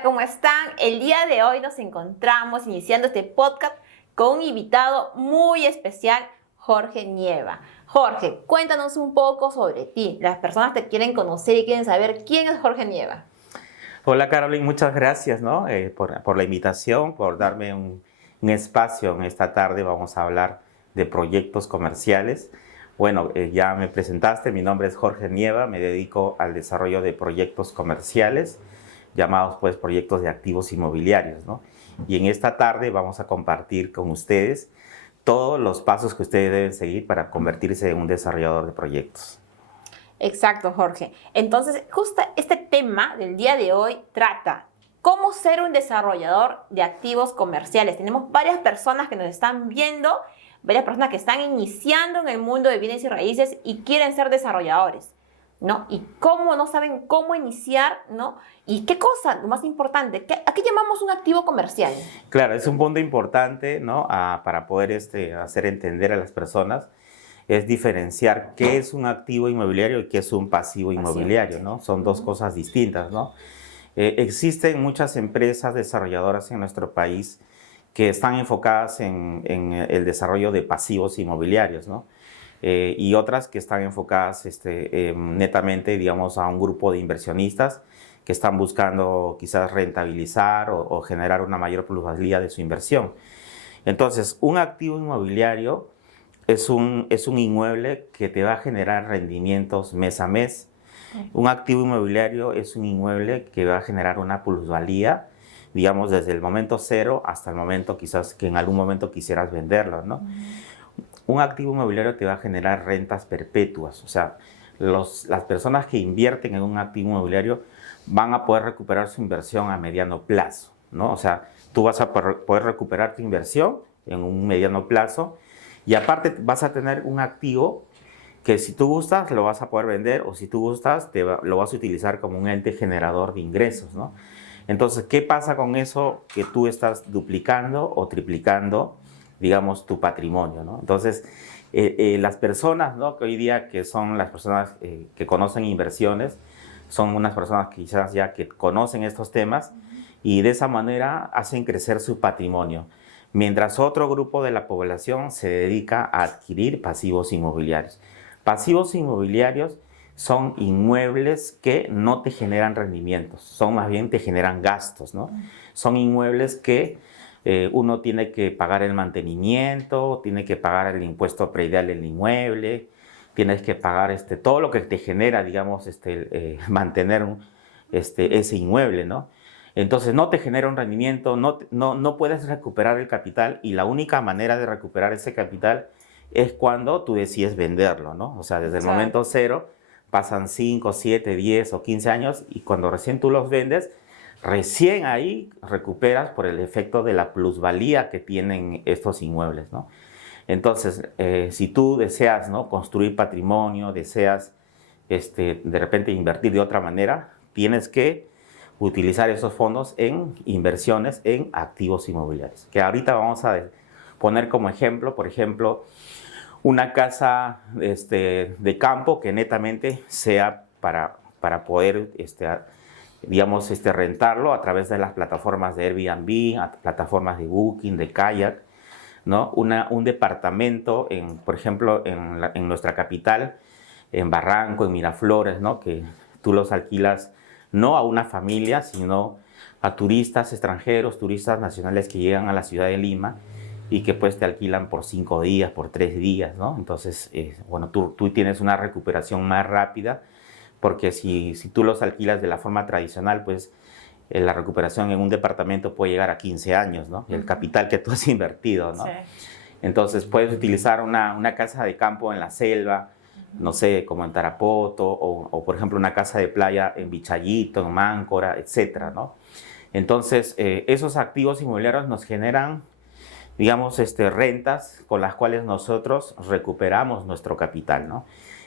Hola, ¿cómo están? El día de hoy nos encontramos iniciando este podcast con un invitado muy especial, Jorge Nieva. Jorge, cuéntanos un poco sobre ti. Las personas te quieren conocer y quieren saber quién es Jorge Nieva. Hola Carolyn, muchas gracias, ¿no? por la invitación, por darme un espacio en esta tarde. Vamos a hablar de proyectos comerciales. Bueno, ya me presentaste, mi nombre es Jorge Nieva, me dedico al desarrollo de proyectos comerciales, llamados pues proyectos de activos inmobiliarios, ¿no? Y en esta tarde vamos a compartir con ustedes todos los pasos que ustedes deben seguir para convertirse en un desarrollador de proyectos. Exacto, Jorge. Entonces, justo este tema del día de hoy trata cómo ser un desarrollador de activos comerciales. Tenemos varias personas que nos están viendo, varias personas que están iniciando en el mundo de bienes y raíces y quieren ser desarrolladores, ¿no? Y cómo no saben cómo iniciar, ¿no? Y qué cosa, lo más importante, ¿a qué llamamos un activo comercial? Claro, es un punto importante, ¿no? Para poder hacer entender a las personas, es diferenciar qué es un activo inmobiliario y qué es un pasivo inmobiliario, ¿no? Son dos cosas distintas, ¿no? Existen muchas empresas desarrolladoras en nuestro país que están enfocadas en el desarrollo de pasivos inmobiliarios, ¿no? Y otras que están enfocadas netamente, digamos, a un grupo de inversionistas que están buscando quizás rentabilizar o generar una mayor plusvalía de su inversión. Entonces, un activo inmobiliario es un inmueble que te va a generar rendimientos mes a mes. Un activo inmobiliario es un inmueble que va a generar una plusvalía, digamos, desde el momento cero hasta el momento quizás que en algún momento quisieras venderlo, ¿no? Un activo inmobiliario te va a generar rentas perpetuas, o sea, las personas que invierten en un activo inmobiliario van a poder recuperar su inversión a mediano plazo, ¿no? O sea, tú vas a poder recuperar tu inversión en un mediano plazo y aparte vas a tener un activo que si tú gustas lo vas a poder vender o si tú gustas lo vas a utilizar como un ente generador de ingresos, ¿no? Entonces, ¿qué pasa con eso que tú estás duplicando o triplicando, digamos, tu patrimonio, ¿no? Entonces, las personas, ¿no? Que hoy día que son las personas que conocen inversiones, son unas personas que quizás ya que conocen estos temas y de esa manera hacen crecer su patrimonio, mientras otro grupo de la población se dedica a adquirir pasivos inmobiliarios. Pasivos inmobiliarios son inmuebles que no te generan rendimientos, son más bien te generan gastos, ¿no? Son inmuebles que uno tiene que pagar el mantenimiento, tiene que pagar el impuesto predial del inmueble, tienes que pagar todo lo que te genera, digamos, mantener ese inmueble, ¿no? Entonces no te genera un rendimiento, no puedes recuperar el capital y la única manera de recuperar ese capital es cuando tú decides venderlo, ¿no? O sea, desde el momento cero pasan 5, 7, 10 o 15 años y cuando recién tú los vendes, recién ahí recuperas por el efecto de la plusvalía que tienen estos inmuebles, ¿no? Entonces, si tú deseas, ¿no?, construir patrimonio, deseas de repente invertir de otra manera, tienes que utilizar esos fondos en inversiones en activos inmobiliarios. Que ahorita vamos a poner como ejemplo, por ejemplo, una casa de campo que netamente sea para poder, digamos, rentarlo a través de las plataformas de Airbnb, plataformas de Booking, de Kayak, ¿no? Un departamento, por ejemplo, en nuestra capital, en Barranco, en Miraflores, ¿no? Que tú los alquilas no a una familia, sino a turistas extranjeros, turistas nacionales que llegan a la ciudad de Lima y que pues te alquilan por 5 días, por 3 días, ¿no? Entonces, bueno, tú tienes una recuperación más rápida porque si tú los alquilas de la forma tradicional, pues la recuperación en un departamento puede llegar a 15 años, ¿no? El capital que tú has invertido, ¿no? Sí. Entonces, puedes utilizar una casa de campo en la selva, no sé, como en Tarapoto, o por ejemplo, una casa de playa en Vichayito, en Máncora, etcétera, ¿no? Entonces, esos activos inmobiliarios nos generan, digamos, rentas con las cuales nosotros recuperamos nuestro capital, ¿no?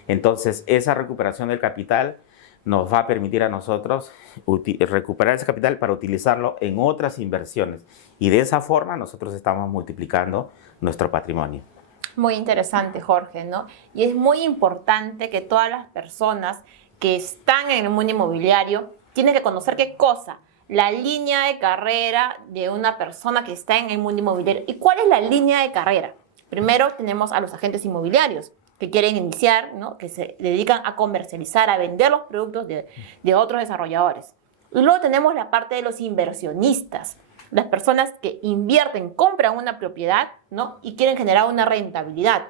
Entonces, esa recuperación del capital nos va a permitir a nosotros recuperar ese capital para utilizarlo en otras inversiones. Y de esa forma nosotros estamos multiplicando nuestro patrimonio. Muy interesante, Jorge, ¿no? Y es muy importante que todas las personas que están en el mundo inmobiliario tienen que conocer qué cosa, la línea de carrera de una persona que está en el mundo inmobiliario. ¿Y cuál es la línea de carrera? Primero tenemos a los agentes inmobiliarios que quieren iniciar, ¿no? Que se dedican a comercializar, a vender los productos de otros desarrolladores. Y luego tenemos la parte de los inversionistas, las personas que invierten, compran una propiedad, ¿no? Y quieren generar una rentabilidad.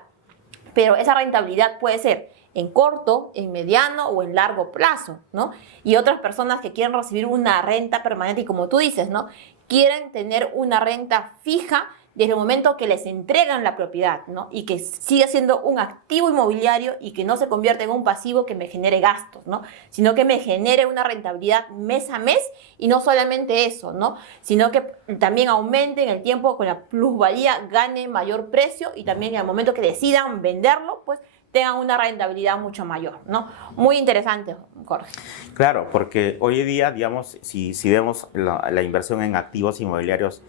Pero esa rentabilidad puede ser en corto, en mediano o en largo plazo, ¿no? Y otras personas que quieren recibir una renta permanente y como tú dices, ¿no? Quieren tener una renta fija desde el momento que les entregan la propiedad, ¿no? Y que siga siendo un activo inmobiliario y que no se convierta en un pasivo que me genere gastos, ¿no? Sino que me genere una rentabilidad mes a mes y no solamente eso, ¿no? Sino que también aumente en el tiempo con la plusvalía, gane mayor precio y también en el momento que decidan venderlo, pues tengan una rentabilidad mucho mayor, ¿no? Muy interesante, Jorge. Claro, porque hoy en día, digamos, si vemos la inversión en activos inmobiliarios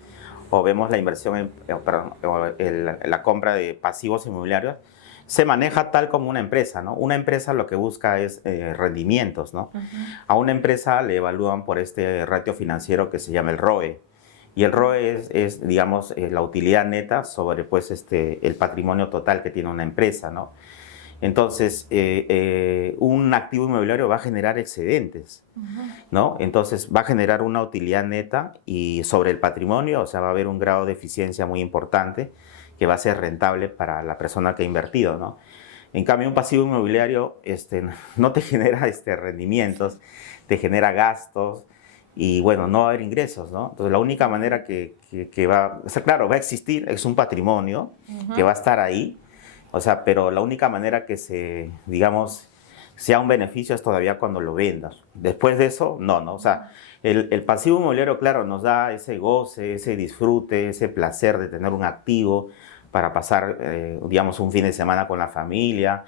o vemos la inversión la compra de pasivos inmobiliarios, se maneja tal como una empresa, ¿no? Una empresa lo que busca es rendimientos, ¿no? A una empresa le evalúan por este ratio financiero que se llama el ROE. Y el ROE es digamos, la utilidad neta sobre, pues, el patrimonio total que tiene una empresa, ¿no? Entonces, un activo inmobiliario va a generar excedentes, ¿no? Entonces, va a generar una utilidad neta y sobre el patrimonio, o sea, va a haber un grado de eficiencia muy importante que va a ser rentable para la persona que ha invertido, ¿no? En cambio, un pasivo inmobiliario no te genera rendimientos, te genera gastos y, bueno, no va a haber ingresos, ¿no? Entonces, la única manera que va, o sea, claro, va a existir, es un patrimonio que va a estar ahí. O sea, pero la única manera que digamos, sea un beneficio es todavía cuando lo vendas. Después de eso, no. O sea, el pasivo inmobiliario, claro, nos da ese goce, ese disfrute, ese placer de tener un activo para pasar, digamos, un fin de semana con la familia,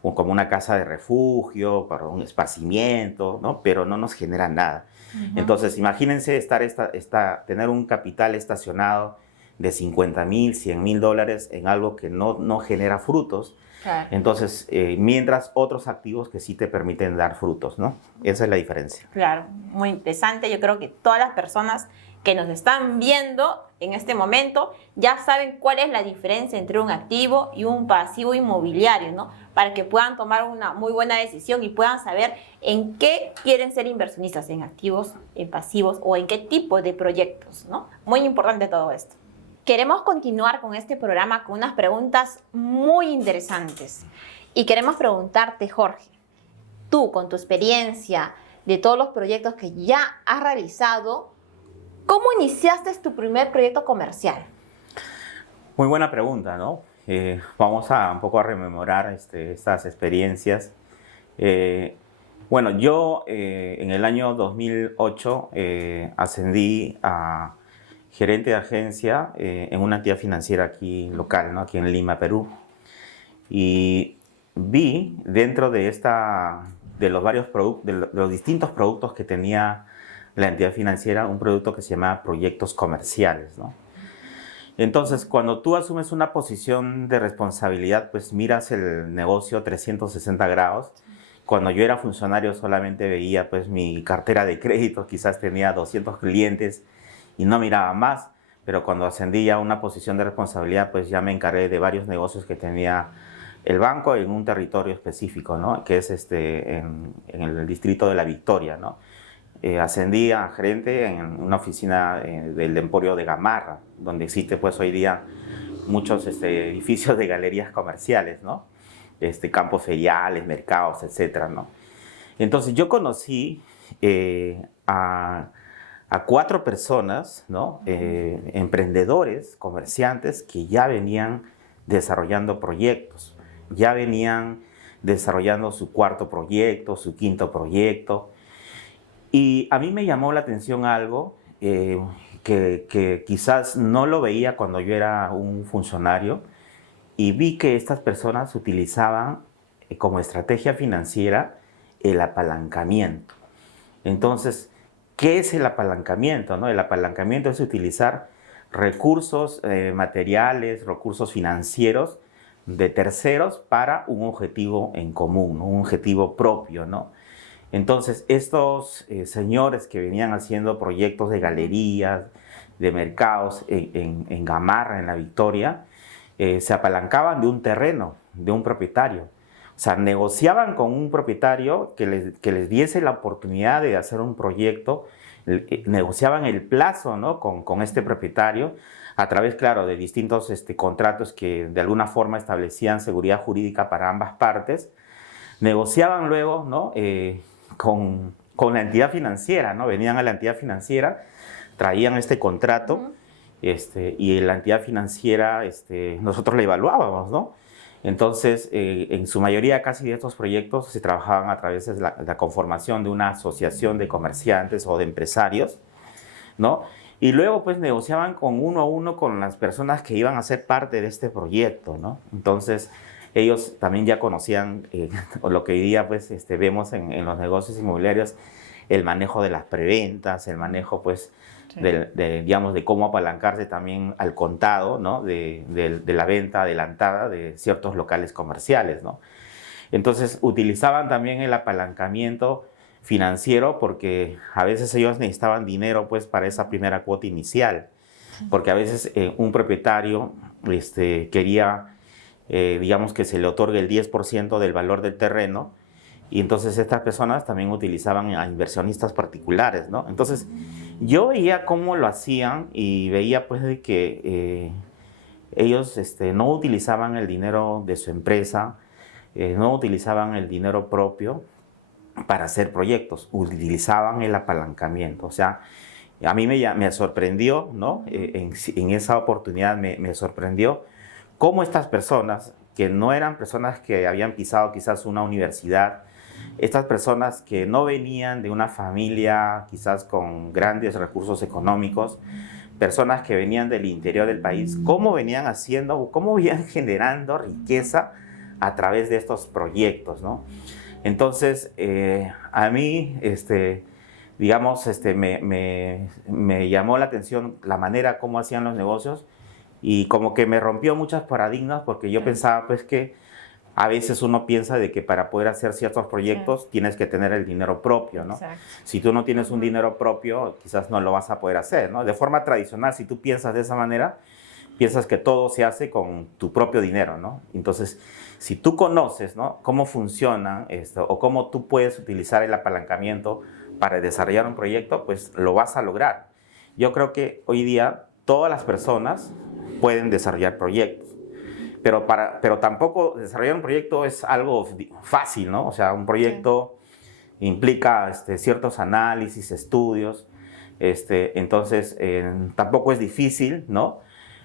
o como una casa de refugio, para un esparcimiento, ¿no? Pero no nos genera nada. Entonces, imagínense tener un capital estacionado de 50,000, 100,000 dólares en algo que no genera frutos. Claro. Entonces, mientras otros activos que sí te permiten dar frutos, ¿no? Esa es la diferencia. Claro, muy interesante. Yo creo que todas las personas que nos están viendo en este momento ya saben cuál es la diferencia entre un activo y un pasivo inmobiliario, ¿no? Para que puedan tomar una muy buena decisión y puedan saber en qué quieren ser inversionistas, en activos, en pasivos o en qué tipo de proyectos, ¿no? Muy importante todo esto. Queremos continuar con este programa con unas preguntas muy interesantes. Y queremos preguntarte, Jorge, tú con tu experiencia de todos los proyectos que ya has realizado, ¿cómo iniciaste tu primer proyecto comercial? Muy buena pregunta, ¿no? Vamos un poco a rememorar estas experiencias. Bueno, yo en el año 2008 ascendí a gerente de agencia en una entidad financiera aquí local, ¿no? Aquí en Lima, Perú. Y vi dentro de los varios productos, de los distintos productos que tenía la entidad financiera, un producto que se llama proyectos comerciales, ¿no? Entonces, cuando tú asumes una posición de responsabilidad, pues miras el negocio 360 grados. Cuando yo era funcionario solamente veía, pues, mi cartera de crédito, quizás tenía 200 clientes y no miraba más, pero cuando ascendí a una posición de responsabilidad, pues ya me encargué de varios negocios que tenía el banco en un territorio específico, ¿no? Que es en el distrito de La Victoria, ¿no? Ascendí a gerente en una oficina del Emporio de Gamarra, donde existe, pues, hoy día muchos edificios de galerías comerciales, ¿no? Campos feriales, mercados, etcétera, ¿no? Entonces yo conocí a 4 personas, ¿no? Emprendedores, comerciantes que ya venían desarrollando proyectos, ya venían desarrollando su 4.º proyecto, su 5.º proyecto. Y a mí me llamó la atención algo que quizás no lo veía cuando yo era un funcionario, y vi que estas personas utilizaban como estrategia financiera el apalancamiento. Entonces, ¿qué es el apalancamiento, no? El apalancamiento es utilizar recursos materiales, recursos financieros de terceros para un objetivo en común, ¿no? Un objetivo propio, ¿no? Entonces, estos señores que venían haciendo proyectos de galerías, de mercados en Gamarra, en La Victoria, se apalancaban de un terreno, de un propietario. O sea, negociaban con un propietario que les diese la oportunidad de hacer un proyecto, negociaban el plazo, ¿no? con este propietario, a través, claro, de distintos contratos que de alguna forma establecían seguridad jurídica para ambas partes. Negociaban luego, ¿no? Con la entidad financiera, ¿no? Venían a la entidad financiera, traían este contrato, y la entidad financiera, nosotros la evaluábamos, ¿no? Entonces, en su mayoría casi de estos proyectos se trabajaban a través de la conformación de una asociación de comerciantes o de empresarios, ¿no? Y luego pues negociaban uno a uno con las personas que iban a ser parte de este proyecto, ¿no? Entonces, ellos también ya conocían lo que hoy día pues vemos en los negocios inmobiliarios, el manejo de las preventas, el manejo pues digamos, de cómo apalancarse también al contado, ¿no? de la venta adelantada de ciertos locales comerciales, ¿no? Entonces utilizaban también el apalancamiento financiero porque a veces ellos necesitaban dinero pues para esa primera cuota inicial, porque a veces un propietario quería, digamos, que se le otorgue el 10% del valor del terreno, y entonces estas personas también utilizaban a inversionistas particulares, ¿no? Entonces yo veía cómo lo hacían y veía pues de que ellos no utilizaban el dinero de su empresa, no utilizaban el dinero propio para hacer proyectos, utilizaban el apalancamiento. O sea, a mí me sorprendió, ¿no? En esa oportunidad me sorprendió cómo estas personas, que no eran personas que habían pisado quizás una universidad, estas personas que no venían de una familia quizás con grandes recursos económicos, personas que venían del interior del país, cómo venían haciendo, cómo venían generando riqueza a través de estos proyectos, ¿no? Entonces, a mí, digamos, me llamó la atención la manera como hacían los negocios y como que me rompió muchos paradigmas porque yo pensaba pues que a veces uno piensa de que para poder hacer ciertos proyectos tienes que tener el dinero propio, ¿no? Exacto. Si tú no tienes un dinero propio, quizás no lo vas a poder hacer, ¿no? De forma tradicional, si tú piensas de esa manera, piensas que todo se hace con tu propio dinero, ¿no? Entonces, si tú conoces, ¿no? Cómo funciona esto o cómo tú puedes utilizar el apalancamiento para desarrollar un proyecto, pues lo vas a lograr. Yo creo que hoy día todas las personas pueden desarrollar proyectos. Pero tampoco desarrollar un proyecto es algo fácil, ¿no? O sea, un proyecto implica ciertos análisis, estudios, entonces tampoco es difícil, ¿no?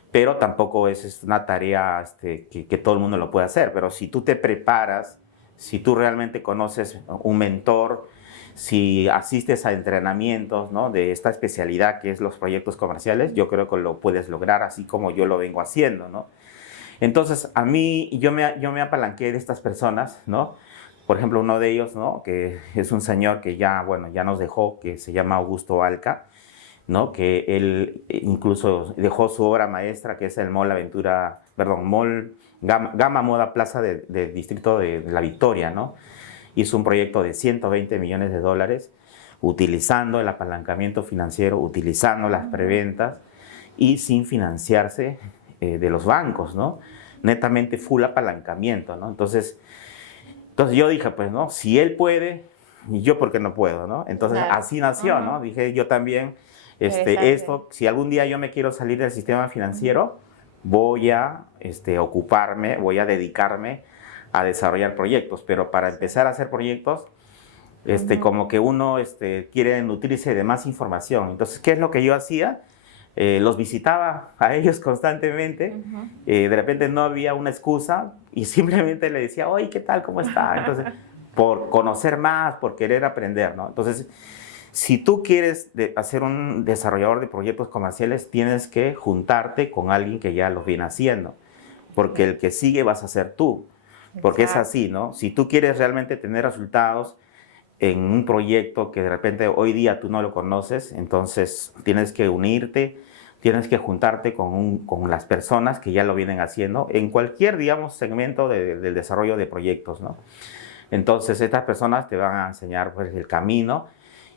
Pero tampoco es una tarea que todo el mundo lo puede hacer. Pero si tú te preparas, si tú realmente conoces un mentor, si asistes a entrenamientos, ¿no? De esta especialidad que es los proyectos comerciales, yo creo que lo puedes lograr así como yo lo vengo haciendo, ¿no? Entonces, a mí, yo me apalanqué de estas personas, ¿no? Por ejemplo, uno de ellos, ¿no? Que es un señor que ya nos dejó, que se llama Augusto Alca, ¿no? Que él incluso dejó su obra maestra, que es el Mall Gama Moda Plaza del distrito de La Victoria, ¿no? Hizo un proyecto de $120 millones utilizando el apalancamiento financiero, utilizando las preventas y sin financiarse de los bancos, ¿no? Netamente full apalancamiento, ¿no? Entonces yo dije, pues, ¿no? Si él puede, ¿y yo por qué no puedo, no? Entonces, claro, así nació, ¿no? Dije, yo también, esto, si algún día yo me quiero salir del sistema financiero, voy a ocuparme, voy a dedicarme a desarrollar proyectos, pero para empezar a hacer proyectos, como que uno quiere nutrirse de más información. Entonces, ¿qué es lo que yo hacía? Los visitaba a ellos constantemente, de repente no había una excusa y simplemente le decía, oye, ¿qué tal? ¿Cómo está? Entonces, por conocer más, por querer aprender, ¿no? Entonces, si tú quieres ser un desarrollador de proyectos comerciales, tienes que juntarte con alguien que ya los viene haciendo, porque el que sigue vas a ser tú, porque es así, ¿no? Si tú quieres realmente tener resultados en un proyecto que de repente hoy día tú no lo conoces, entonces tienes que unirte, tienes que juntarte con las personas que ya lo vienen haciendo en cualquier, digamos, segmento del desarrollo de proyectos, ¿no? Entonces estas personas te van a enseñar pues, el camino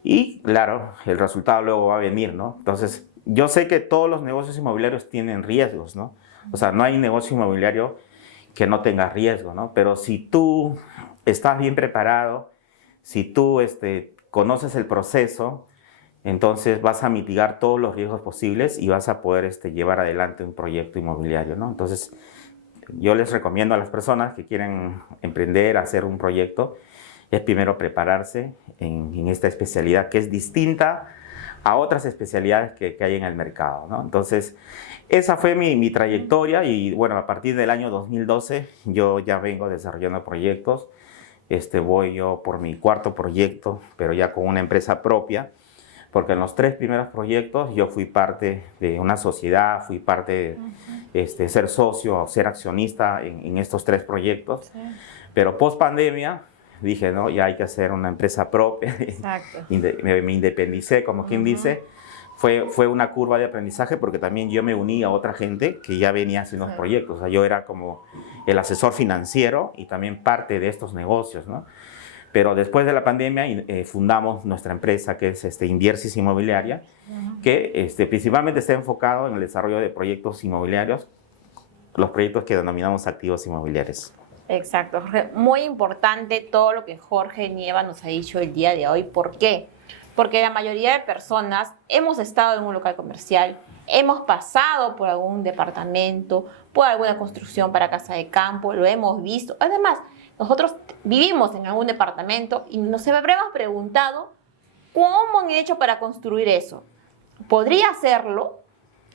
y claro, el resultado luego va a venir, ¿no? Entonces yo sé que todos los negocios inmobiliarios tienen riesgos, ¿no? O sea, no hay negocio inmobiliario que no tenga riesgo, ¿no? Pero si tú estás bien preparado, si tú conoces el proceso, entonces vas a mitigar todos los riesgos posibles y vas a poder llevar adelante un proyecto inmobiliario, ¿no? Entonces, yo les recomiendo a las personas que quieren emprender, hacer un proyecto, es primero prepararse en esta especialidad que es distinta a otras especialidades que hay en el mercado, ¿no? Entonces, esa fue mi trayectoria y bueno, a partir del año 2012 yo ya vengo desarrollando proyectos. Voy yo por mi cuarto proyecto, pero ya con una empresa propia, porque en los 3 primeros proyectos yo fui parte de una sociedad, fui parte de ser socio o ser accionista en estos 3 proyectos. Sí. Pero post pandemia dije, no, ya hay que hacer una empresa propia. Exacto. Me independicé, como quien dice. Fue una curva de aprendizaje porque también yo me uní a otra gente que ya venía haciendo los proyectos. O sea, yo era como el asesor financiero y también parte de estos negocios, ¿no? Pero después de la pandemia fundamos nuestra empresa que es Inviersis Inmobiliaria, que principalmente está enfocado en el desarrollo de proyectos inmobiliarios, los proyectos que denominamos activos inmobiliarios. Exacto, Jorge. Muy importante todo lo que Jorge Nieva nos ha dicho el día de hoy. ¿Por qué? Porque la mayoría de personas hemos estado en un local comercial, hemos pasado por algún departamento, por alguna construcción para casa de campo, lo hemos visto. Además, nosotros vivimos en algún departamento y nos habremos preguntado cómo han hecho para construir eso. ¿Podría hacerlo?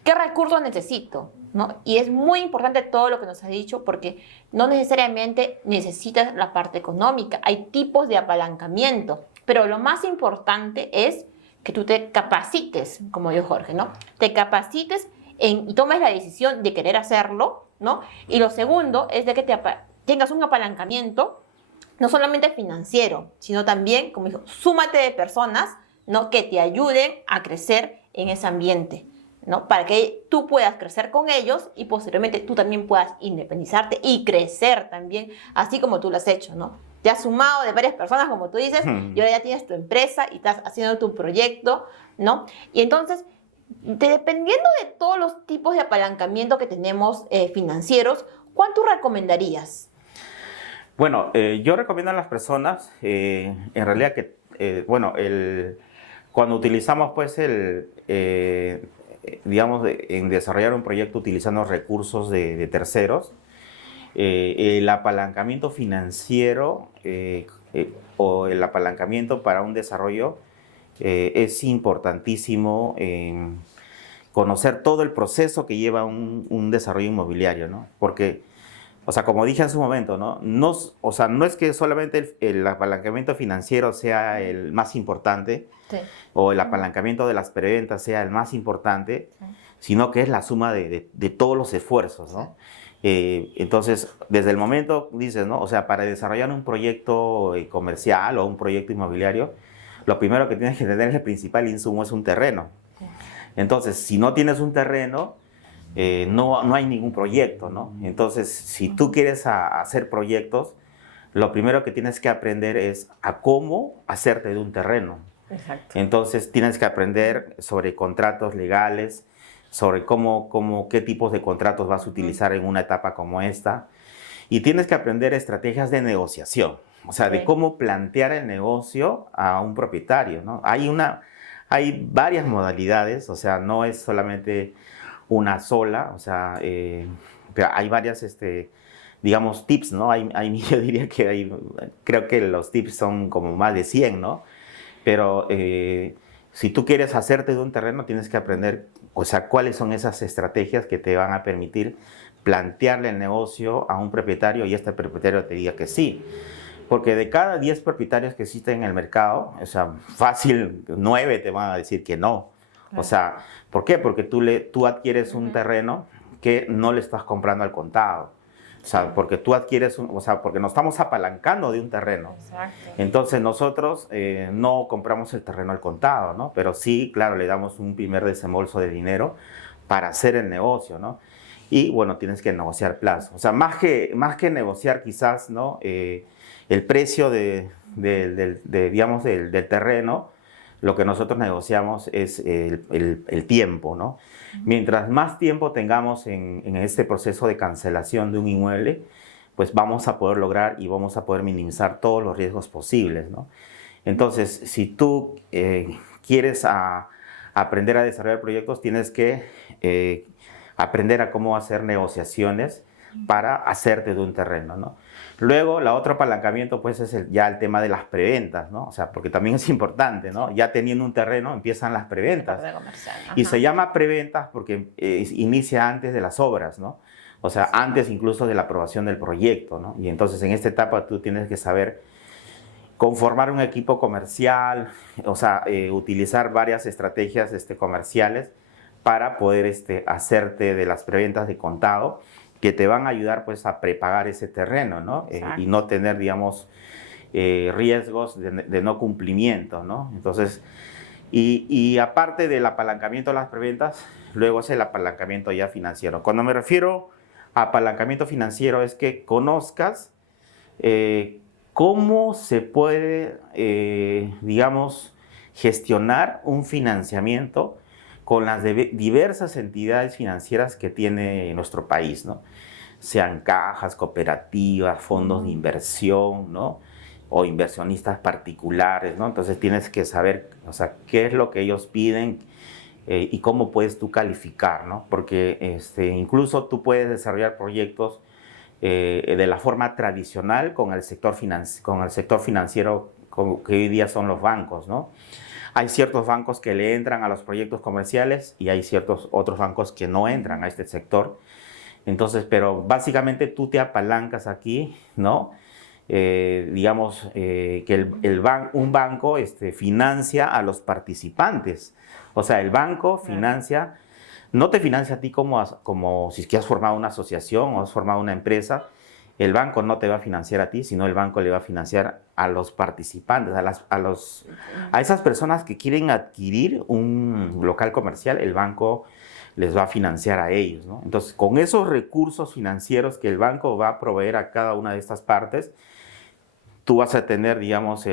¿Qué recursos necesito? ¿No? Y es muy importante todo lo que nos ha dicho porque no necesariamente necesitas la parte económica. Hay tipos de apalancamiento. Pero lo más importante es que tú te capacites, como dijo Jorge, ¿no? Te capacites y tomes la decisión de querer hacerlo, ¿no? Y lo segundo es de que tengas un apalancamiento, no solamente financiero, sino también, como dijo, súmate de personas, ¿no? Que te ayuden a crecer en ese ambiente, ¿no? Para que tú puedas crecer con ellos y posteriormente tú también puedas independizarte y crecer también, así como tú lo has hecho, ¿no? Te has sumado de varias personas, como tú dices, y ahora ya tienes tu empresa y estás haciendo tu proyecto, ¿no? Y entonces, dependiendo de todos los tipos de apalancamiento que tenemos financieros, ¿cuál tú recomendarías? Bueno, yo recomiendo a las personas, en realidad que, cuando utilizamos pues digamos, en desarrollar un proyecto utilizando recursos de terceros, el apalancamiento financiero o el apalancamiento para un desarrollo es importantísimo conocer todo el proceso que lleva un desarrollo inmobiliario, ¿no? Porque, o sea, como dije en su momento, ¿no? O sea, no es que solamente el apalancamiento financiero sea el más importante, sí, o el apalancamiento de las preventas sea el más importante, sí, sino que es la suma de todos los esfuerzos, ¿no? Sí. Entonces, desde el momento, dices, ¿no? O sea, para desarrollar un proyecto comercial o un proyecto inmobiliario, lo primero que tienes que tener, el principal insumo, es un terreno. Sí. Entonces, si no tienes un terreno, no hay ningún proyecto, ¿no? Entonces, si tú quieres hacer proyectos, lo primero que tienes que aprender es a cómo hacerte de un terreno. Exacto. Entonces, tienes que aprender sobre contratos legales, sobre qué tipos de contratos vas a utilizar en una etapa como esta. Y tienes que aprender estrategias de negociación, o sea, de cómo plantear el negocio a un propietario, ¿no? Hay varias modalidades, o sea, no es solamente una sola, o sea, pero hay varias, digamos, tips, ¿no? Yo diría que creo que los tips son como más de 100, ¿no? Pero si tú quieres hacerte de un terreno, tienes que aprender, o sea, cuáles son esas estrategias que te van a permitir plantearle el negocio a un propietario y este propietario te diga que sí. Porque de cada 10 propietarios que existen en el mercado, o sea, fácil, 9 te van a decir que no. O sea, ¿por qué? Porque tú adquieres un terreno que no le estás comprando al contado. O sea, porque tú adquieres, porque nos estamos apalancando de un terreno. Exacto. Entonces nosotros no compramos el terreno al contado, ¿no? Pero sí, claro, le damos un primer desembolso de dinero para hacer el negocio, ¿no? Y bueno, tienes que negociar plazo. O sea, más que negociar quizás, ¿no? el precio digamos, del terreno, lo que nosotros negociamos es el tiempo, ¿no? Mientras más tiempo tengamos en este proceso de cancelación de un inmueble, pues vamos a poder lograr y vamos a poder minimizar todos los riesgos posibles, ¿no? Entonces, si tú quieres aprender a desarrollar proyectos, tienes que aprender a cómo hacer negociaciones para hacerte de un terreno, ¿no? Luego, la otro apalancamiento, pues, es ya el tema de las preventas, ¿no? O sea, porque también es importante, ¿no? Ya teniendo un terreno, empiezan las preventas. Y se llama preventas porque inicia antes de las obras, ¿no? O sea, antes incluso de la aprobación del proyecto, ¿no? Y entonces, en esta etapa, tú tienes que saber conformar un equipo comercial, o sea, utilizar varias estrategias comerciales para poder hacerte de las preventas de contado, que te van a ayudar pues a prepagar ese terreno, ¿no? Y no tener, digamos, riesgos de no cumplimiento, ¿no? Entonces, y aparte del apalancamiento de las preventas, luego es el apalancamiento ya financiero. Cuando me refiero a apalancamiento financiero es que conozcas cómo se puede, digamos, gestionar un financiamiento con las diversas entidades financieras que tiene nuestro país, ¿no? Sean cajas, cooperativas, fondos de inversión, ¿no? O inversionistas particulares, ¿no? Entonces tienes que saber, o sea, qué es lo que ellos piden y cómo puedes tú calificar, ¿no? Porque incluso tú puedes desarrollar proyectos de la forma tradicional con el sector financiero que hoy día son los bancos, ¿no? Hay ciertos bancos que le entran a los proyectos comerciales y hay ciertos otros bancos que no entran a este sector. Entonces, pero básicamente tú te apalancas aquí, ¿no? Digamos que un banco financia a los participantes. O sea, el banco financia, no te financia a ti como si has formado una asociación o has formado una empresa. El banco no te va a financiar a ti, sino el banco le va a financiar a los participantes, a esas personas que quieren adquirir un local comercial, el banco les va a financiar a ellos, ¿no? Entonces, con esos recursos financieros que el banco va a proveer a cada una de estas partes, tú vas a tener, digamos,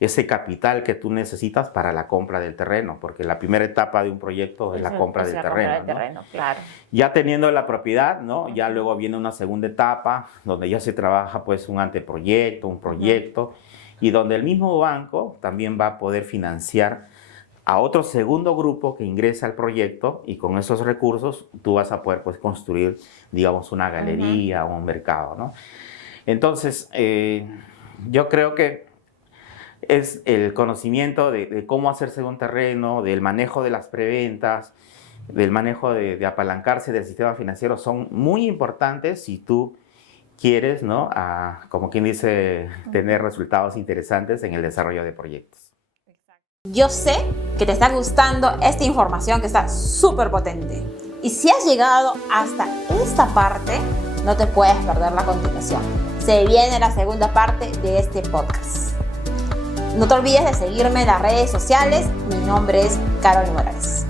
ese capital que tú necesitas para la compra del terreno, porque la primera etapa de un proyecto es la compra del terreno, ¿no? Claro. Ya teniendo la propiedad, ¿no? Ya luego viene una segunda etapa donde ya se trabaja pues un anteproyecto, un proyecto, y donde el mismo banco también va a poder financiar a otro segundo grupo que ingresa al proyecto, y con esos recursos tú vas a poder pues construir, digamos, una galería o un mercado, ¿no? Entonces, yo creo que es el conocimiento de cómo hacerse un terreno, del manejo de las preventas, del manejo de apalancarse del sistema financiero, son muy importantes si tú quieres, ¿no? Como quien dice, tener resultados interesantes en el desarrollo de proyectos. Yo sé que te está gustando esta información que está súper potente. Y si has llegado hasta esta parte, no te puedes perder la continuación. Se viene la segunda parte de este podcast. No te olvides de seguirme en las redes sociales. Mi nombre es Carolyn Morales.